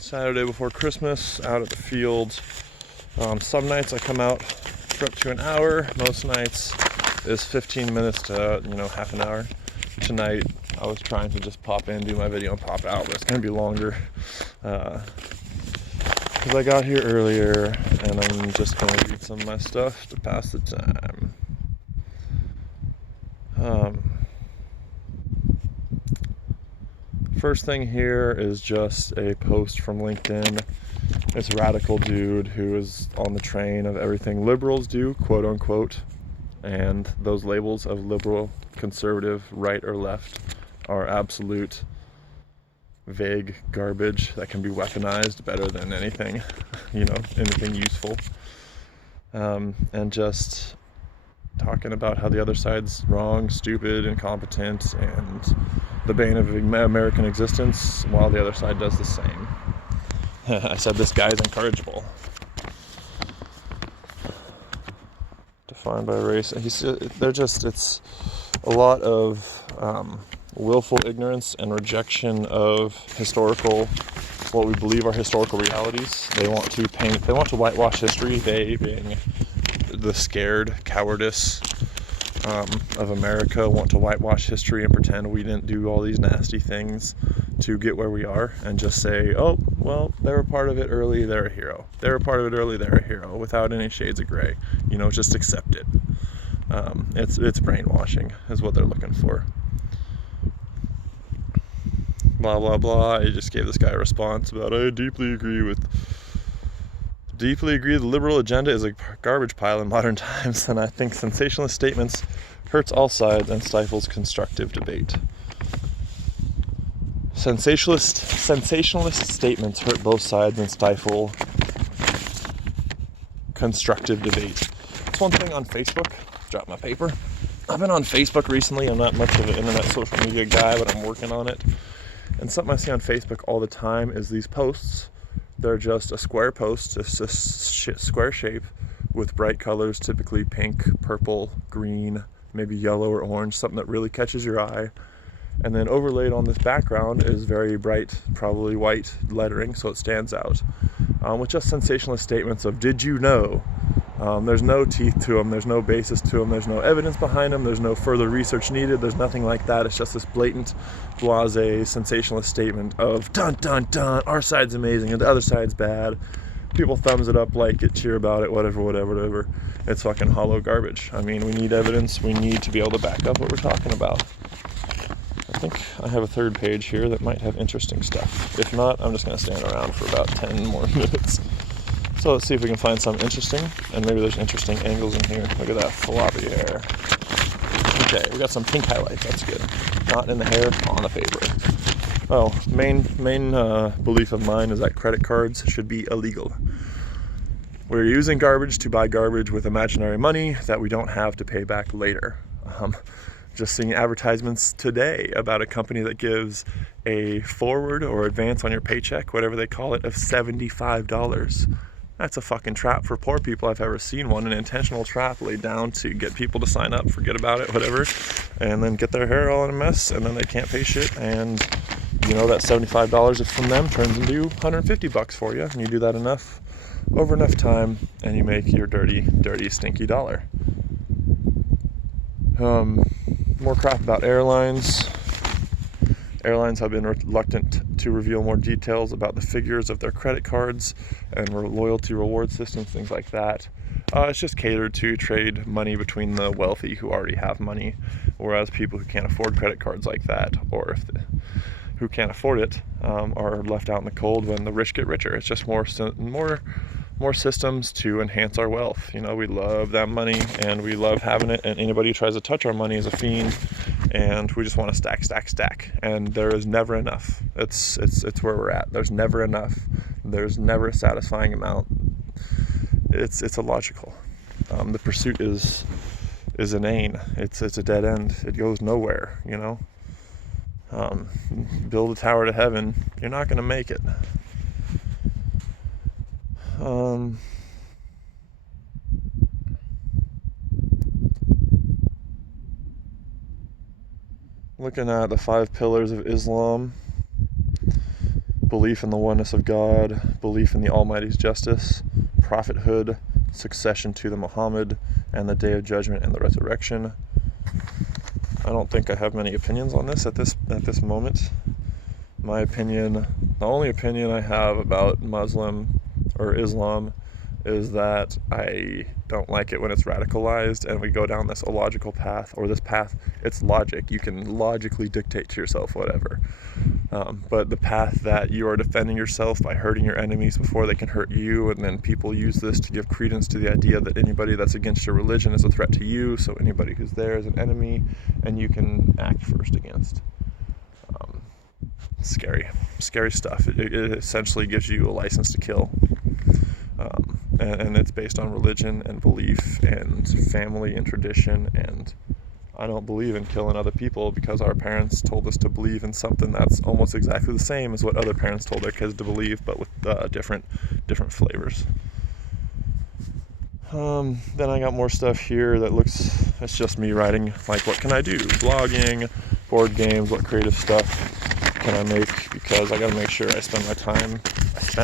Saturday before Christmas, out at the field. Some nights I come out for up to an hour. Most nights is 15 minutes to, half an hour. Tonight I was trying to just pop in, do my video, and pop out, but it's going to be longer because I got here earlier, and I'm just going to read some of my stuff to pass the time. First thing here is just a post from LinkedIn. This radical dude who is on the train of everything liberals do, quote unquote, and those labels of liberal, conservative, right or left are absolute vague garbage that can be weaponized better than anything, anything useful. And just talking about how the other side's wrong, stupid, incompetent, and the bane of American existence, while the other side does the same. I said this guy's incorrigible. Defined by race. It's a lot of willful ignorance and rejection of what we believe are historical realities. They want to whitewash history, they being the scared cowardice of America, want to whitewash history and pretend we didn't do all these nasty things to get where we are, and just say, oh, well, they were part of it early, they're a hero. They were part of it early, they're a hero, without any shades of gray. Just accept it. It's brainwashing is what they're looking for. Blah, blah, blah. I just gave this guy a response about, I deeply agree the liberal agenda is a garbage pile in modern times, and I think sensationalist statements hurts all sides and stifles constructive debate. Sensationalist statements hurt both sides and stifle constructive debate. It's one thing on Facebook. Drop my paper. I've been on Facebook recently. I'm not much of an internet social media guy, but I'm working on it. And something I see on Facebook all the time is these posts. They're just a square post, just a square shape with bright colors, typically pink, purple, green, maybe yellow or orange, something that really catches your eye. And then overlaid on this background is very bright, probably white lettering, so it stands out, with just sensationalist statements of, did you know? There's no teeth to them, there's no basis to them, there's no evidence behind them, there's no further research needed, there's nothing like that. It's just this blatant, blasé, sensationalist statement of, dun dun dun, our side's amazing and the other side's bad. People thumbs it up, like it, cheer about it, whatever. It's fucking hollow garbage. I mean, we need evidence, we need to be able to back up what we're talking about. I think I have a third page here that might have interesting stuff. If not, I'm just going to stand around for about 10 more minutes. So let's see if we can find something interesting, and maybe there's interesting angles in here. Look at that floppy hair. Okay, we got some pink highlight, that's good. Not in the hair, on the paper. Well, main belief of mine is that credit cards should be illegal. We're using garbage to buy garbage with imaginary money that we don't have to pay back later. Just seeing advertisements today about a company that gives a forward or advance on your paycheck, whatever they call it, of $75. That's a fucking trap for poor people. I've ever seen one, an intentional trap laid down to get people to sign up, forget about it, whatever, and then get their hair all in a mess, and then they can't pay shit, and that $75 from them turns into $150 for you, and you do that over enough time, and you make your dirty, stinky dollar. More crap about airlines. Airlines have been reluctant to reveal more details about the figures of their credit cards and loyalty reward systems, things like that. It's just catered to trade money between the wealthy who already have money, whereas people who can't afford credit cards like that, or who can't afford it, are left out in the cold when the rich get richer. It's just more systems to enhance our wealth. We love that money and we love having it, and anybody who tries to touch our money is a fiend, and we just want to stack, and there is never enough. It's where we're at. There's never enough. There's never a satisfying amount. It's illogical. The pursuit is inane. It's a dead end. It goes nowhere, build a tower to heaven, you're not going to make it. Looking at the 5 pillars of Islam, belief in the oneness of God, belief in the Almighty's justice, prophethood, succession to the Muhammad, and the Day of Judgment and the resurrection. I don't think I have many opinions on this at this moment. My opinion, the only opinion I have about Muslim or Islam is that I don't like it when it's radicalized and we go down this illogical path, or this path, it's logic. You can logically dictate to yourself whatever. But the path that you are defending yourself by hurting your enemies before they can hurt you, and then people use this to give credence to the idea that anybody that's against your religion is a threat to you, so anybody who's there is an enemy, and you can act first against. Scary stuff. It essentially gives you a license to kill. And it's based on religion and belief and family and tradition, and I don't believe in killing other people because our parents told us to believe in something that's almost exactly the same as what other parents told their kids to believe, but with different flavors. Then I got more stuff here that it's just me writing, like, what can I do? Blogging, board games, what creative stuff can I make? Because I gotta make sure I spend my time. So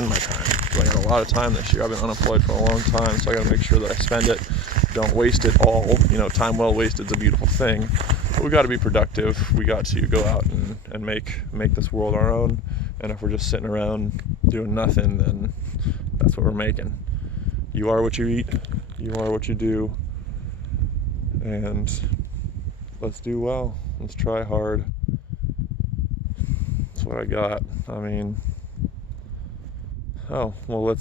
I got a lot of time this year. I've been unemployed for a long time, so I gotta make sure that I spend it, don't waste it all. Time well wasted is a beautiful thing, but we gotta be productive. We got to go out and make this world our own, and if we're just sitting around doing nothing, then that's what we're making. You are what you eat, you are what you do, and let's do well. Let's try hard. That's what I got.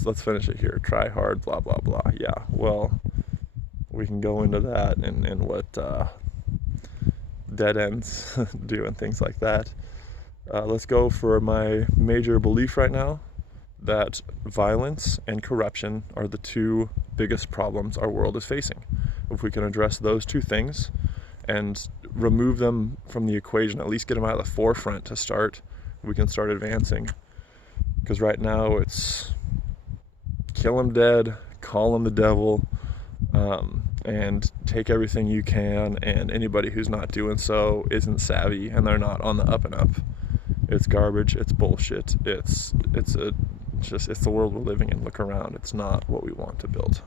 Let's finish it here. Try hard, blah, blah, blah. Yeah, well, we can go into that and what dead ends do and things like that. Let's go for my major belief right now, that violence and corruption are the two biggest problems our world is facing. If we can address those two things and remove them from the equation, at least get them out of the forefront to start, we can start advancing. Because right now it's kill him dead, call him the devil, and take everything you can, and anybody who's not doing so isn't savvy and they're not on the up and up. It's garbage, it's bullshit, it's the world we're living in. Look around, it's not what we want to build.